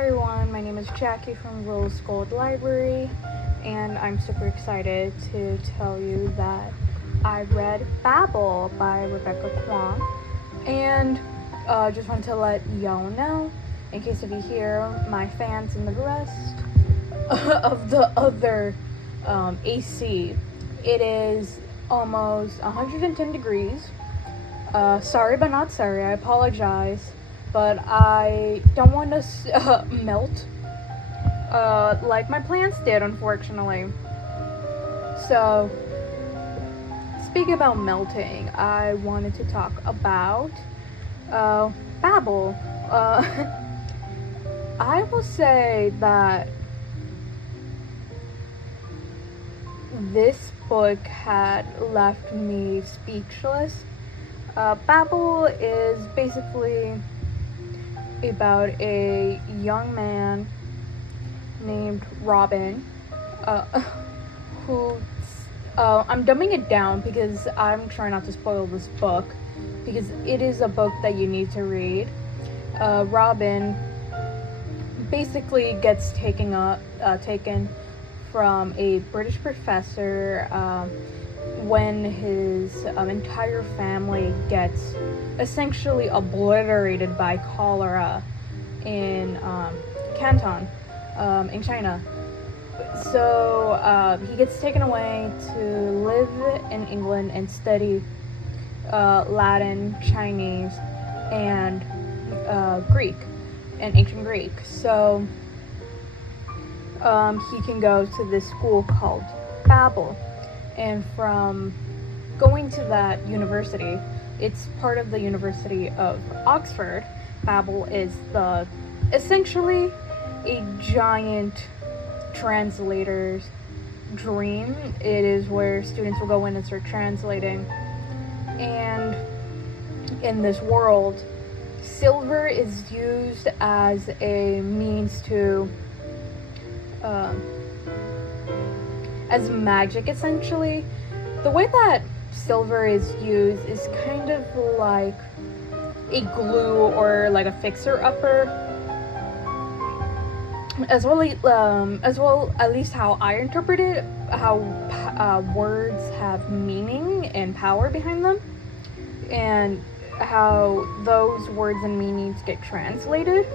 Hi everyone, my name is Jackie from RoseGoldLibrary, and I'm super excited to tell you that I read Babel by Rebecca Kwong, and just wanted to let y'all know, in case if you hear my fans and the rest of the other AC, it is almost 110 degrees. Sorry but not sorry, I apologize, but I don't want to melt like my plants did, unfortunately. So, speaking about melting, I wanted to talk about Babel. I will say that this book had left me speechless. Babel is basically about a young man named Robin, who I'm dumbing it down because I'm trying not to spoil this book, because it is a book that you need to read. Robin basically gets taken from a British professor when his entire family gets essentially obliterated by cholera in Canton, in China. So he gets taken away to live in England and study Latin, Chinese, and Greek, and ancient Greek. So he can go to this school called Babel. And from going to that university, it's part of the University of Oxford. Babel is essentially a giant translator's dream. It is where students will go in and start translating. And in this world, silver is used as a means to as magic, essentially. The way that silver is used is kind of like a glue or like a fixer-upper, as well at least how I interpret it, how words have meaning and power behind them, and how those words and meanings get translated.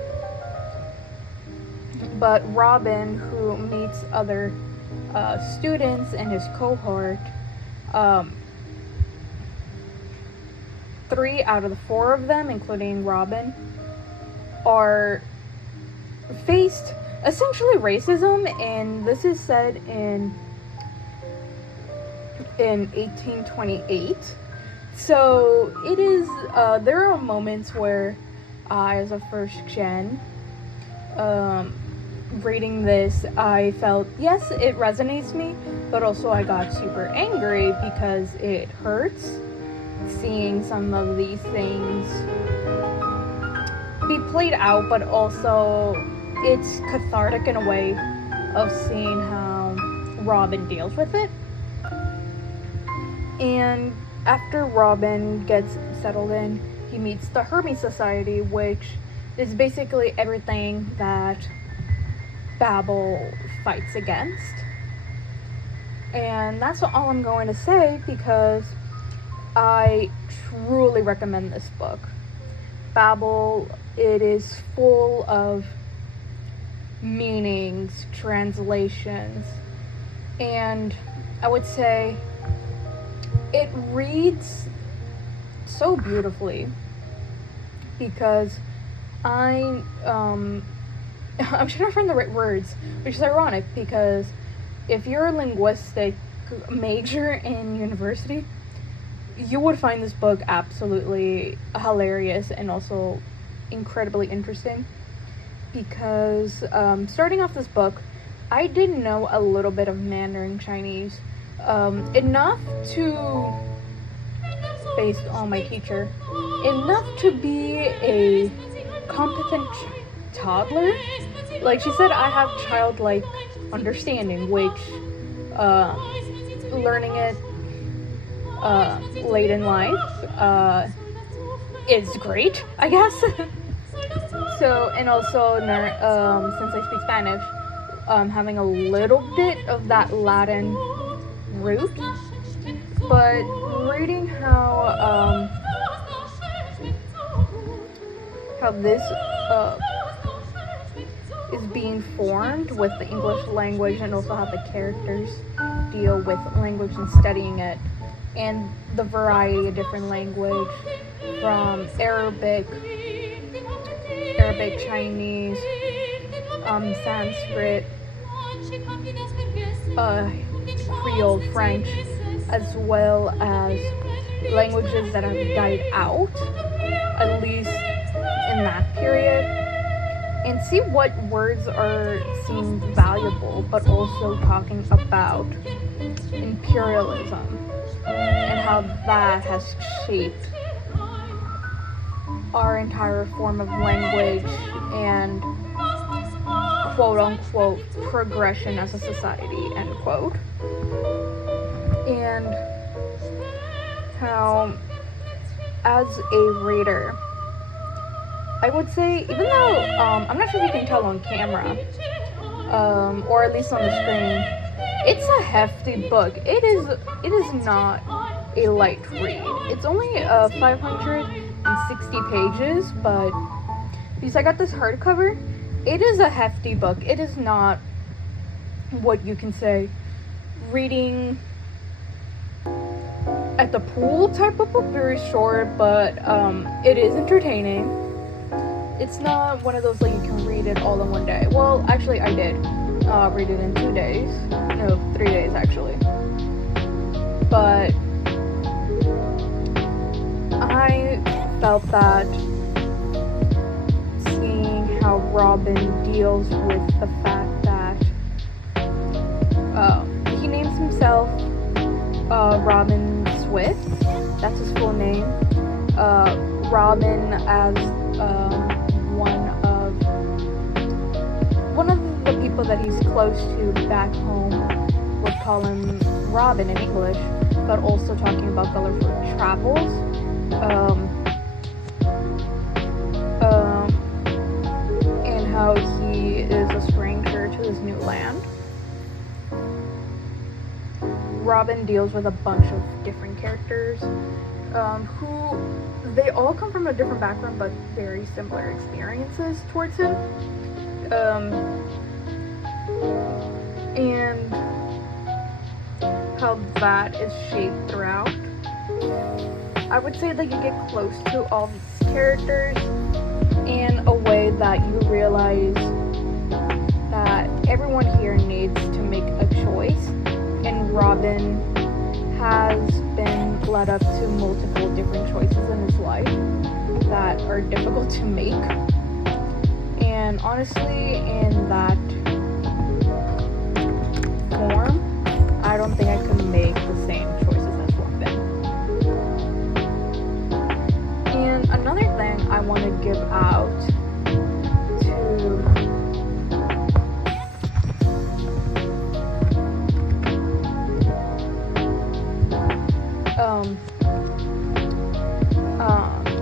But Robin, who meets other students in his cohort, 3 out of the 4 of them, including Robin, are faced essentially racism, and this is said in 1828. So it is, there are moments where I, as a first gen, reading this, I felt, yes, it resonates me, but also I got super angry because it hurts seeing some of these things be played out, but also it's cathartic in a way of seeing how Robin deals with it. And after Robin gets settled in, he meets the Hermes Society, which is basically everything that Babel fights against. And that's all I'm going to say, because I truly recommend this book. Babel, it is full of meanings, translations, and I would say it reads so beautifully, because I'm trying to find the right words, which is ironic, because if you're a linguistic major in university, you would find this book absolutely hilarious and also incredibly interesting, because starting off this book, I did know a little bit of Mandarin Chinese, enough to, based on my teacher, enough to be a competent toddler. Like she said, I have childlike understanding, which learning it late in life is great, I guess. So, and also, since I speak Spanish, having a little bit of that Latin root, but reading how this is being formed with the English language, and also how the characters deal with language and studying it, and the variety of different language from Arabic, Chinese, Sanskrit, Creole, French, as well as languages that have died out, at least in that period, and see what words are seemed valuable, but also talking about imperialism and how that has shaped our entire form of language and quote-unquote progression as a society, end quote. And how, as a reader, I would say, even though I'm not sure if you can tell on camera, or at least on the screen, it's a hefty book. It is not a light read. It's only 560 pages, but because I got this hardcover, it is a hefty book. It is not what you can say reading at the pool type of book, very short, but it is entertaining. It's not one of those like you can read it all in one day. Well, actually I did read it in 2 days. No, 3 days actually. But I felt that seeing how Robin deals with the fact that he names himself Robin Swift. That's his full name. Robin as one of the people that he's close to back home would call him Robin in English, but also talking about colorful travels. And how he is a stranger to his new land. Robin deals with a bunch of different characters who they all come from a different background but very similar experiences towards him. And how that is shaped throughout. I would say that you get close to all these characters in a way that you realize that everyone here needs to make a choice, and Robin has been led up to multiple different choices in his life that are difficult to make. And honestly, in that form, I don't think I could make the same choices as Robin. And another thing I want to give out to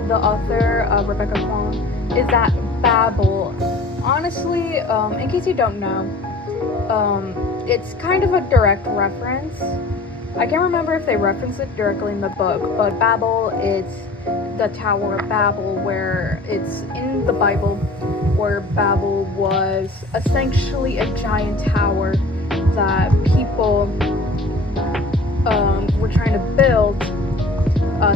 the author, Rebecca Kwong, is that Babel, honestly, in case you don't know, it's kind of a direct reference. I can't remember if they reference it directly in the book, but Babel, it's the Tower of Babel, where it's in the Bible, where Babel was essentially a giant tower that people were trying to build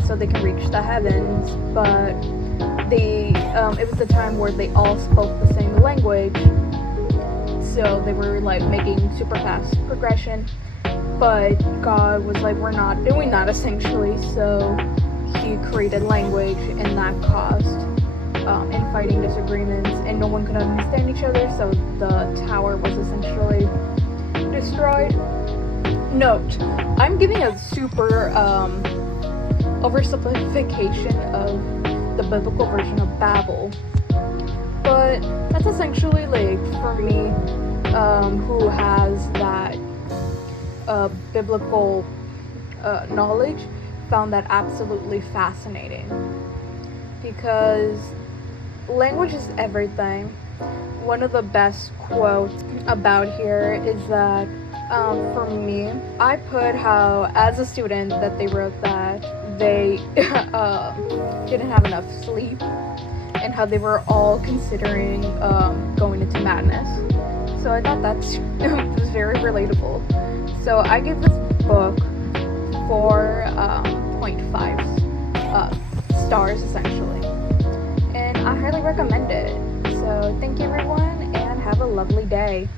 so they can reach the heavens, but it was a time where they all spoke the same language, so they were like making super fast progression, but God was like, we're not doing that essentially, so he created language, and that caused infighting, disagreements, and no one could understand each other, so the tower was essentially destroyed. Note, I'm giving a super oversimplification of the biblical version of Babel, but that's essentially, like, for me, who has that biblical knowledge, found that absolutely fascinating, because language is everything. One of the best quotes about here is that for me, I put how, as a student, that they wrote that they didn't have enough sleep and how they were all considering going into madness. So I thought that's was very relatable. So I give this book 4.5 stars essentially, and I highly recommend it. So thank you everyone, and have a lovely day.